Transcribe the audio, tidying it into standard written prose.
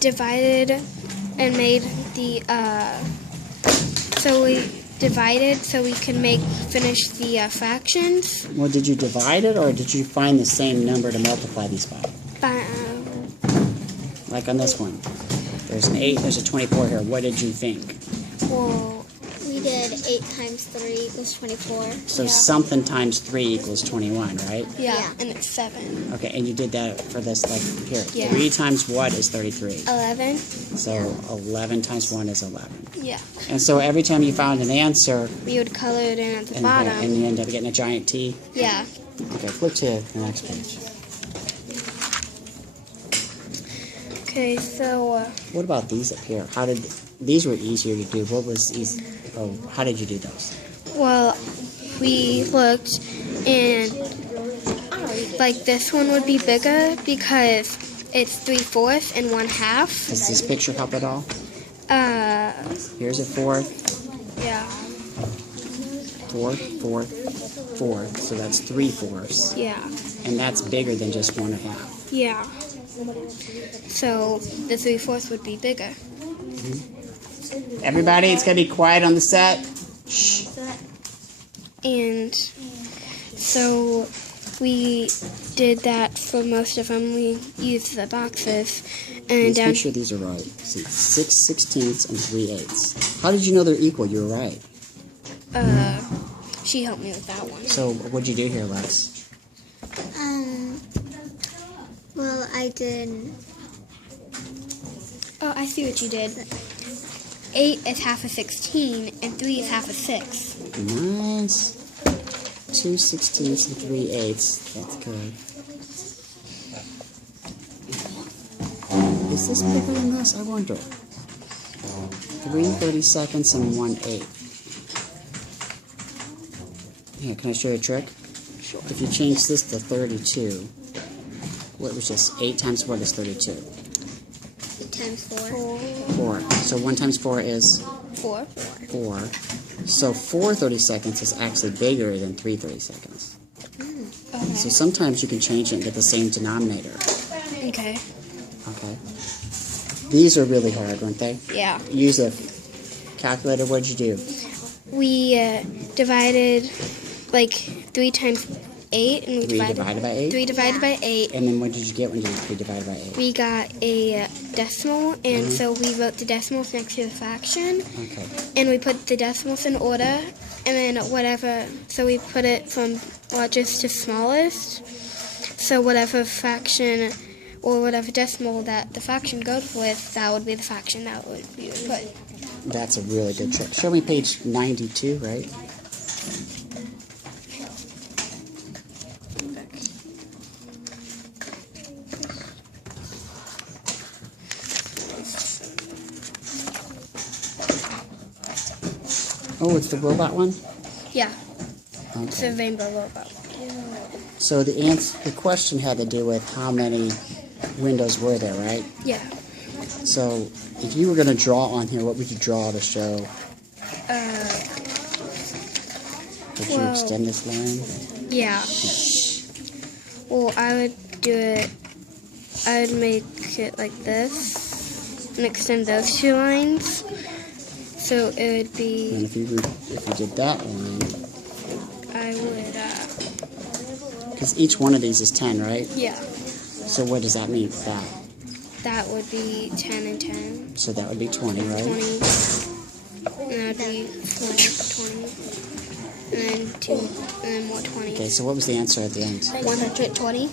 divided and made the so we divided so we can finish the fractions. Well, did you divide it, or did you find the same number to multiply these by? Like on this one, there's an 8, there's a 24 here. What did you think? Well, we did 8 times 3 equals 24. So something times 3 equals 21, right? Yeah, and it's 7. Okay, and you did that for this, like, here. Yeah. 3 times what is 33? 11. So 11 times 1 is 11. Yeah. And so every time you found an answer, We would color it in at the and bottom. you end up getting a giant T. Yeah. Okay, flip to the next page. Okay, so What about these up here? These were easier to do. What was easy? Oh, how did you do those? well, we looked and like this one would be bigger because it's 3/4 and 1/2. Does this picture help at all? Here's a fourth, Yeah. fourth, fourth, fourth. So that's 3/4, Yeah. and that's bigger than just 1/2. Yeah. So the 3/4 would be bigger. Everybody, it's gonna be quiet on the set. Shh. And so we did that for most of them. We used the boxes and Let's down. make sure these are right. See, 6/16 and 3/8. How did you know they're equal? You were right. She helped me with that one. So what'd you do here, Lex? Well, I did. Oh, I see what you did. 8 is half of 16, and 3 is half of 6. Nice. 2/16 and 3/8. That's good. Is this bigger than this? I wonder. 3/32 and 1/8. Yeah, can I show you a trick? Sure. If you change this to 32, what was this? 8 times what is 32? 8 times 4. 4. So 1 times 4 is 4. 4. So 4/32 is actually bigger than 3/32. Okay. So sometimes you can change it and get the same denominator. Okay. Okay. These are really hard, weren't they? Yeah. Use a calculator. What did you do? We divided like 3 times 8, and we 3 divided by 8? 3 divided by 8. And then what did you get when you did 3 divided by 8? We got a decimal, and so we wrote the decimals next to the fraction, Okay. and we put the decimals in order, and then whatever, so we put it from largest to smallest, so whatever fraction or whatever decimal that the fraction goes with, that would be the fraction that we would put. That's a really good trick. Show me page 92, right? Oh, it's the robot one? Yeah, it's a Okay. rainbow robot. So the question had to do with how many windows were there, right? Yeah. So if you were going to draw on here, what would you draw to show? Would you well- extend this line? Yeah. Well, I would do it, I would make it like this and extend those 2 lines. So it would be, And if you did that line, I would, because each one of these is 10, right? yeah, So what does that mean? That. that would be 10 and 10, So that would be 20, right? 20, and that would be 20, and then 2, and then more 20. Okay, so what was the answer at the end? 120.